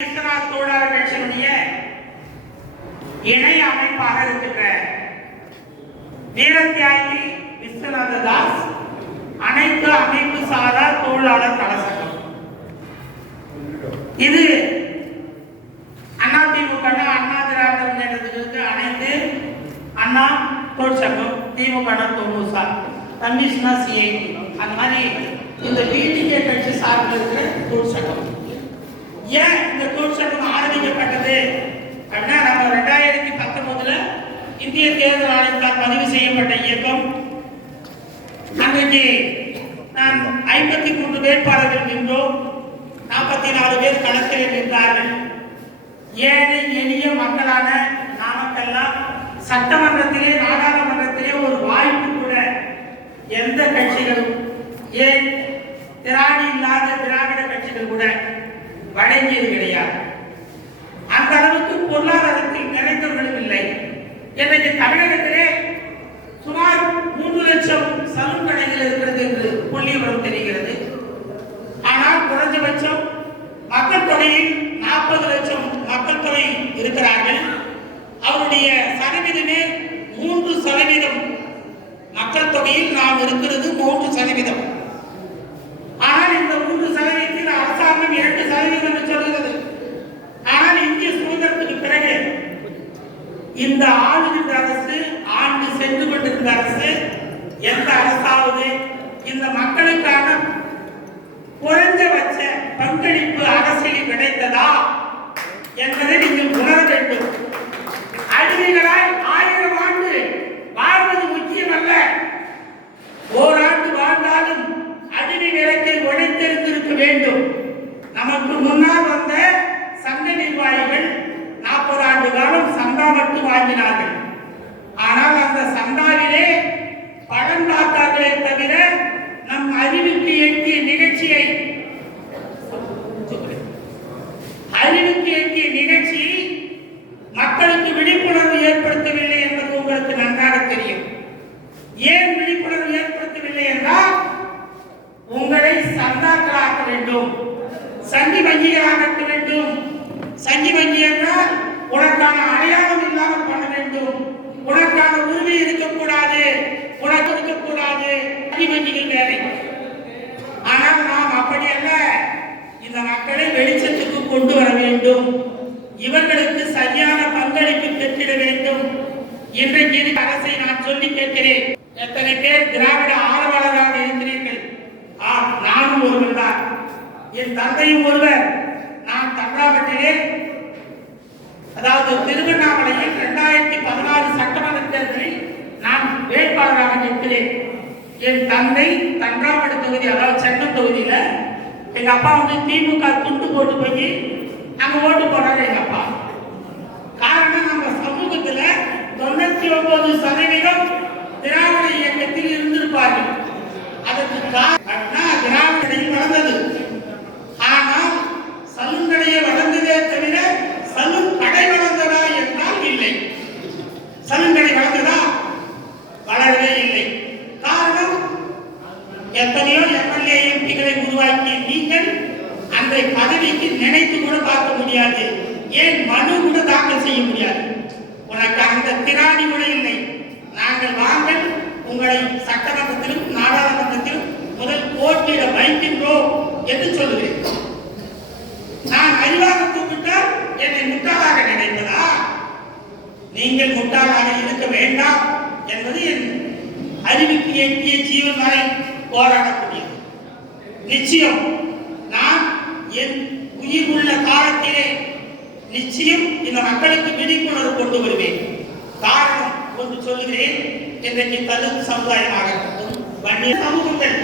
விஸ்வநாத் தொழிலாளர் கட்சியினுடைய இணை அமைப்பாக இருக்கின்ற வீரத்தியாகி விஸ்வநாத தாஸ் அனைத்து அமைப்பு சாரா தொழிலாளர் தலசங்கம் இது அதிமுக அண்ணா திராவிட முன்னேற்றத்திற்கு அனைத்து அண்ணா தொழிற்சங்கம் திமுக தொண்ணூசா கமிஷனா சிஐடி அந்த மாதிரி இந்த பிடிகே கட்சி சார்பில் இருக்கிற தொழிற்சங்கம் ஏன் இந்த தொழிற்சங்கம் ஆரம்பிக்கப்பட்டது அப்படின்னா நம்ம ரெண்டாயிரத்தி பத்தொன்பதுல இந்திய தேர்தல் ஆணையத்தால் பதிவு செய்யப்பட்ட இயக்கம். அன்றைக்கு நாம் ஐம்பத்தி மூன்று வேட்பாளர்கள் நின்றோம். நாற்பத்தி நாலு பேர் களத்தில் நின்றார்கள். ஏழை எளிய மக்களான நாமக்கெல்லாம் சட்டமன்றத்திலே நாடாளுமன்றத்திலே ஒரு வாய்ப்பு கூட எந்த கட்சிகளும் ஏன் திராணி இல்லாத திராவிட கட்சிகள் கூட வழங்கியது கிடையாது. அந்த அளவுக்கு பொருளாதாரத்தில் நிறைந்தவர்களும் இல்லை. இன்றைக்கு தமிழகத்திலே சுமார் மூன்று லட்சம் சலூன் கடைகள் இருக்கிறது என்று புள்ளி விவரம் தெரிகிறது. ஆனால் குறைஞ்சபட்சம் மக்கள் தொகையில் நாற்பது லட்சம் மக்கள் தொகை இருக்கிறார்கள். அவருடைய சதவீதமே மூன்று சதவீதம் மக்கள் தொகையில் நாம் இருக்கிறது மூன்று சதவீதம் ஆனால் இந்த மூன்று சதவீதத்தில் அரசாங்கம் இரண்டு சதவீதம் என்று சொல்கிறது ஆனால் இந்திய சுதந்திரத்துக்கு பிறகு இந்த ஆளுகின்ற அரசு ஆண்டு சென்று கொண்டிருந்த அரசு எந்த அரசாவது இந்த மக்களுக்கான குறைஞ்சபட்ச பங்களிப்பு அரசியல் கிடைத்ததா என்பதை நீங்கள் உணர வேண்டும். அடிமைகளாய் ஆயிரம் ஆண்டு வாழ்வது முக்கியமல்ல ஓராண்டு வாழ்ந்தாலும் அடிமை நிலத்தை உழைத்திருந்திருக்க வேண்டும். நமக்கு முன்னால் வந்த சங்க நிர்வாகிகள் நாற்பது ஆண்டு காலம் மட்டும் வாங்கினார்கள் ஆனால் அந்த சந்தாவிலே பணம் தவிர நம் அறிவுக்கு எட்டிய நிகழ்ச்சியை அறிவுக்கு எட்டிய நிகழ்ச்சி மக்களுக்கு விழிப்புணர்வு ஏற்படுத்தவில்லை என்பது உங்களுக்கு நன்றாக தெரியும். ஏன் விழிப்புணர்வு ஏற்படுத்தவில்லை என்றால் உங்களை சந்தாக்களாக்க வேண்டும். சந்தி வங்கிகளாக இருக்கக்கூடாது சங்கி வங்கிகள் வேலை ஆனால் நாம் அப்படி அல்ல இந்த மக்களை வெளிச்சத்துக்கு கொண்டு வர வேண்டும். இவர்களுக்கு சரியான பங்களிப்பு பெற்றிட வேண்டும். இன்றைக்கு அரசை நான் சொல்லி கேட்கிறேன். எத்தனை பேர் திராவிட ஆதரவாளராக இருக்கிறீர்கள்? ஆம் நானும் ஒருவர் தான். என் தந்தையும் ஒருவர். நான் தன்றாவட்டிலே அதாவது திருவண்ணாமலையில் இரண்டாயிரத்தி பதினாறு சட்டமன்ற தேர்தலில் நான் வேட்பாளராக நிற்கிறேன். என் தந்தை தன்றாவடு தொகுதி அதாவது சென்னை தொகுதியில எங்க அப்பா வந்து திமுக துண்டு போட்டு போய் அங்க ஓட்டு போடுறாரு எங்க அப்பா காரணம் நம்ம சமூகத்துல தொண்ணூத்தி ஒன்பது சதவீதம் திராவிட இயக்கத்தில் இருந்திருப்பார்கள் அதற்கு காரணம் திராவிடையில் வளர்ந்தது ஆனால் சலூன் கடையை வளர்ந்ததே தவிர சலூன் கடை வளர்ந்ததா என்றால் இல்லை சலூன் கடை வளர்ந்ததா வளரவே இல்லை காரணம் எத்தனையோ எம்எல்ஏ எம்பிகளை உருவாக்கிய நீங்கள் அந்த பதவிக்கு நினைத்து கூட பார்க்க முடியாது. ஏன் மனு கூட தாக்கல் செய்ய முடியாது. உனக்கு அந்த திராணி கூட இல்லை. நாங்கள் வாங்கள் உங்களை சட்டமன்றத்திலும் நாடாளுமன்றத்திலும் முதல் போட்டியிட வைக்கின்றோம் என்று சொல்லுவேன் நான் அறிவாக கூப்பிட்டால் என்னை முட்டாளாக நினைப்பதா? நீங்கள் முட்டாளாக இருக்க வேண்டாம் என்பது என் அறிவுக்கு எட்டிய ஜீவன் வரை போராடக்கூடியது. நிச்சயம் நான் என் உயிர் உள்ள காலத்திலே நிச்சயம் இந்த மக்களுக்கு விழிப்புணர்வு கொண்டு வருவேன். காரணம் ஒன்று சொல்லுகிறேன் இன்றைக்கு தலித் சமுதாயமாகட்டும் வன்னிய சமூகங்கள்